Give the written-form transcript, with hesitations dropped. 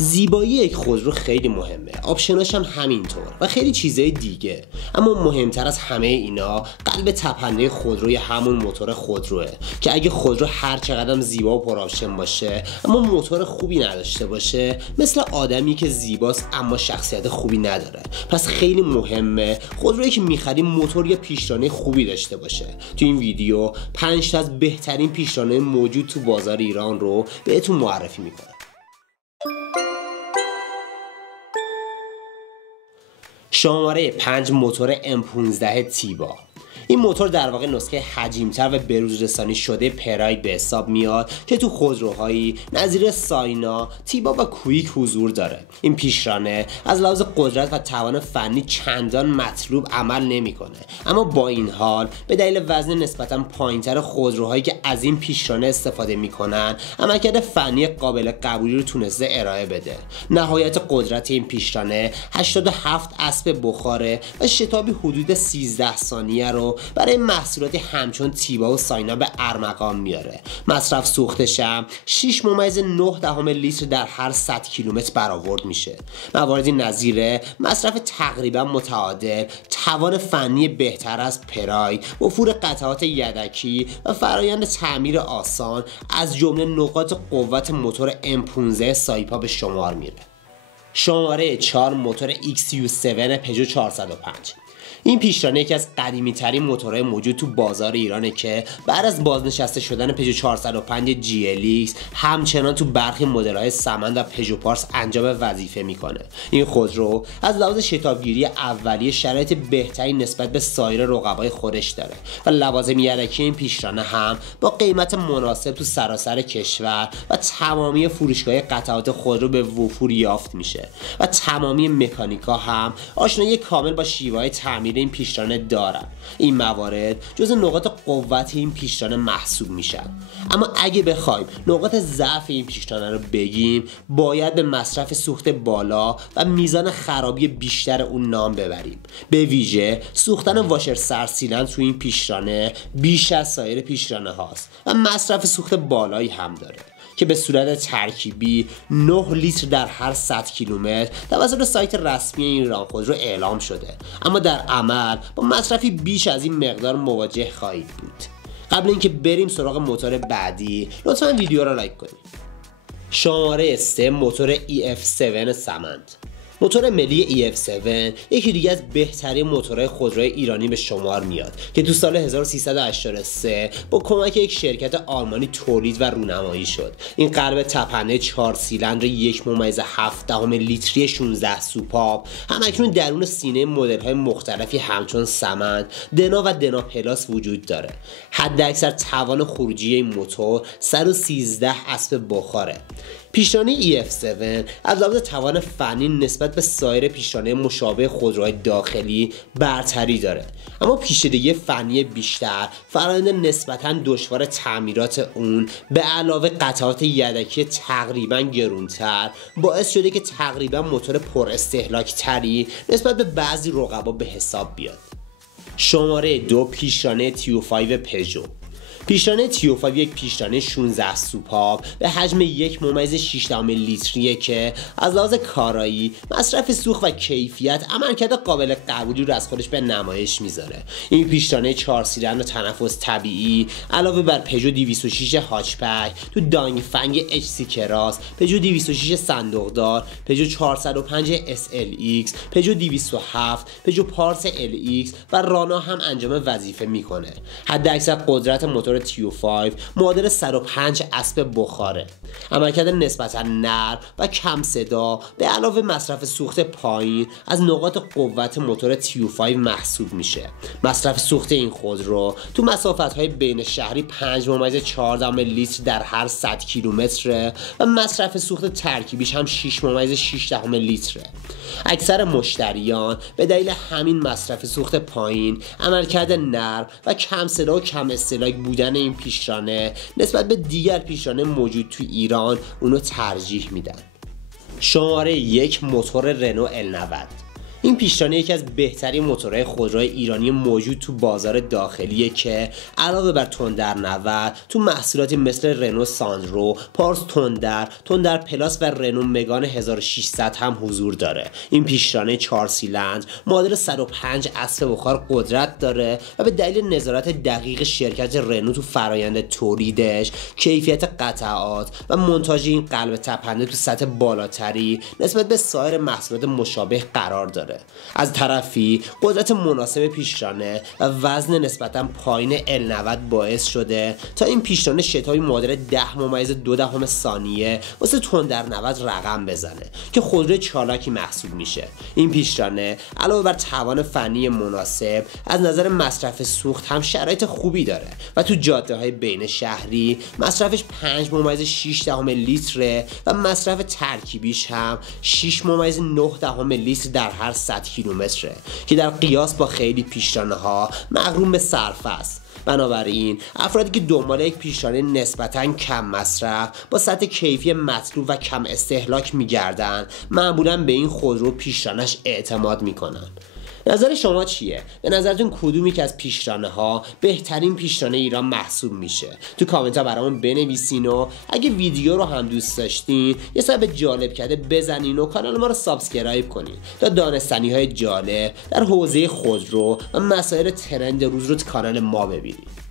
زیبایی یک خودرو خیلی مهمه، آپشناش هم همینطور و خیلی چیزای دیگه، اما مهمتر از همه اینا قلب تپنده خودروی همون موتور خودروه که اگه خودرو هر چقدر زیبا و پر آپشن باشه اما موتور خوبی نداشته باشه، مثل آدمی که زیباست اما شخصیت خوبی نداره. پس خیلی مهمه خودرویی که می‌خریم موتور یا پیشرانه خوبی داشته باشه. تو این ویدیو 5 تا از بهترین پیشرانه موجود تو بازار ایران رو بهتون معرفی می‌کنم. شماره 5 موتور M15 تیبا. این موتور در واقع نسخه حجیم‌تر و بروز رسانی شده پراید به حساب میاد که تو خودروهایی نظیر ساینا، تیبا و کویک حضور داره. این پیشرانه از لحاظ قدرت و توان فنی چندان مطلوب عمل نمیکنه، اما با این حال به دلیل وزن نسبتاً پایین‌تر خودروهایی که از این پیشرانه استفاده میکنن، عملکرد فنی قابل قبولی رو تونسته ارائه بده. نهایت قدرت این پیشرانه 87 اسب بخاره و شتابی حدود 13 ثانیه رو برای محصولاتی همچون تیبا و ساینا به ارمغان میاره. مصرف سوختش هم 6.9 لیتر در هر 100 کیلومتر برآورد میشه. مواردی نظیر مصرف تقریبا متعادل، توان فنی بهتر از پراید، وفور قطعات یدکی و فرایند تعمیر آسان از جمله نقاط قوت موتور M15 سایپا به شمار میره. شماره 4 موتور XU7 پژو 405. این پیشرانه یکی از قدیمی ترین موتورهای موجود تو بازار ایرانه که بعد از بازنشسته شدن پژو 405 GLX همچنان تو برخی مدل‌های سمند و پژو پارس انجام وظیفه میکنه. این خودرو از لحاظ شتابگیری اولیه شرایط بهتری نسبت به سایر رقبای خودش داره و لوازم یدکی این پیشرانه هم با قیمت مناسب تو سراسر کشور و تمامی فروشگاه قطعات خودرو به وفور یافت میشه و تمامی مکانیکا هم آشنایی کامل با شیوه‌های تعمیر این پیشرانه دارن. این موارد جز نقاط قوت این پیشرانه محسوب میشن. اما اگه بخوایم نقاط ضعف این پیشرانه رو بگیم، باید به مصرف سوخت بالا و میزان خرابی بیشتر اون نام ببریم. به ویژه سوختن واشر سرسیلند تو این پیشرانه بیش از سایر پیشرانه هاست و مصرف سوخت بالایی هم داره که به صورت ترکیبی 9 لیتر در هر 100 کیلومتر توسط سایت رسمی ایران خودرو اعلام شده، اما در عمل با مصرفی بیش از این مقدار مواجه خواهید بود. قبل اینکه بریم سراغ موتور بعدی، لطفاً ویدیو را لایک کنید. شماره 3 موتور EF7 سمند. موتور ملی EF7 یکی دیگه از بهترین موتورهای خودروی ایرانی به شمار میاد که تو سال 1383 با کمک یک شرکت آلمانی تولید و رونمایی شد. این قلب تپنده 4 سیلندر 1.7 لیتری 16 سوپاپ همکنون درون سینه مدل‌های مختلفی همچون سمند، دنا و دنا پلاس وجود داره. حداکثر توان خروجی این موتور 113 اسب بخاره. پیشرانه EF7 از لحاظ توان فنی نسبت به سایر پیشرانه مشابه خودروهای داخلی برتری داره، اما پیچیدگی فنی بیشتر، فرآیند نسبتاً دشوار تعمیرات اون به علاوه قطعات یدکی تقریباً گرونتر باعث شده که تقریباً موتور پر استهلاک تری نسبت به بعضی رقبا به حساب بیاد. شماره 2 پیشرانه TU5 پژو. پیشرانه TU5 یک پیشرانه 16 سوپاپ به حجم 1.6 لیتریه که از لحاظ کارایی، مصرف سوخت و کیفیت عملکرد قابل قبولی رو از خودش به نمایش میذاره. این پیشرانه 4 سیلندر تنفس طبیعی علاوه بر پژو 206 هاچبک تو دانگفنگ HC کراس، پژو 206 صندوقدار، پژو 405 SLX، پژو 207، پژو پارس LX و رانا هم انجام وظیفه میکنه. حداکثر قدرت موتور TU5 معادل 105 اسب بخاره. عملکرد نسبتا نرم و کم صدا به علاوه مصرف سوخت پایین از نقاط قوت موتور TU5 محسوب میشه. مصرف سوخت این خودرو تو مسافت‌های بین شهری 5.4 لیتر در هر 100 کیلومتر و مصرف سوخت ترکیبیش هم 6.6 لیتره. اکثر مشتریان به دلیل همین مصرف سوخت پایین، عملکرد نرم و کم صدا و کم استهلاک بودن این پیشرانه نسبت به دیگر پیشرانه موجود تو ایران اونو ترجیح میدن. شماره 1 موتور رنو L90. این پیشرانه یکی از بهترین موتورهای خودروی ایرانی موجود تو بازار داخلیه که علاوه بر تندر 90 تو محصولاتی مثل رنو ساندرو، پارس تندر پلاس و رنو مگان 1600 هم حضور داره. این پیشرانه 4 سیلندر معادل 105 اسب بخار قدرت داره و به دلیل نظارت دقیق شرکت رنو تو فرایند تولیدش، کیفیت قطعات و مونتاژ این قلب تپنده تو سطح بالاتری نسبت به سایر محصولات مشابه قرار داره. از طرفی قدرت مناسب پیشرانه و وزن نسبتا پایین L90 باعث شده تا این پیشرانه شتابی معادل 10.2 ثانیه واسه تندر 90 رقم بزنه که خودروی چالاکی محسوب میشه. این پیشرانه علاوه بر توان فنی مناسب از نظر مصرف سوخت هم شرایط خوبی داره و تو جاده‌های بین شهری مصرفش 5.6 لیتره و مصرف ترکیبیش هم 6.9 لیتر در هر 100 کیلومتره که در قیاس با خیلی پیشرانه‌ها مغروم به صرفه است. بنابراین افرادی که دنبال یک پیشرانه نسبتاً کم مصرف با سطح کیفی مطلوب و کم استهلاک میگردن معمولاً به این خودرو پیشرانش اعتماد میکنن. نظر شما چیه؟ به نظرتون کدومی که از پیشرانه ها بهترین پیشرانه ایران محسوب میشه؟ تو کامنت ها برامون بنویسین و اگه ویدیو رو هم دوست داشتین یه سر به جالب کرده بزنین و کانال ما رو سابسکرایب کنین تا دانستنی های جالب در حوزه خودرو و مسائل ترند روز رو تو کانال ما ببینید.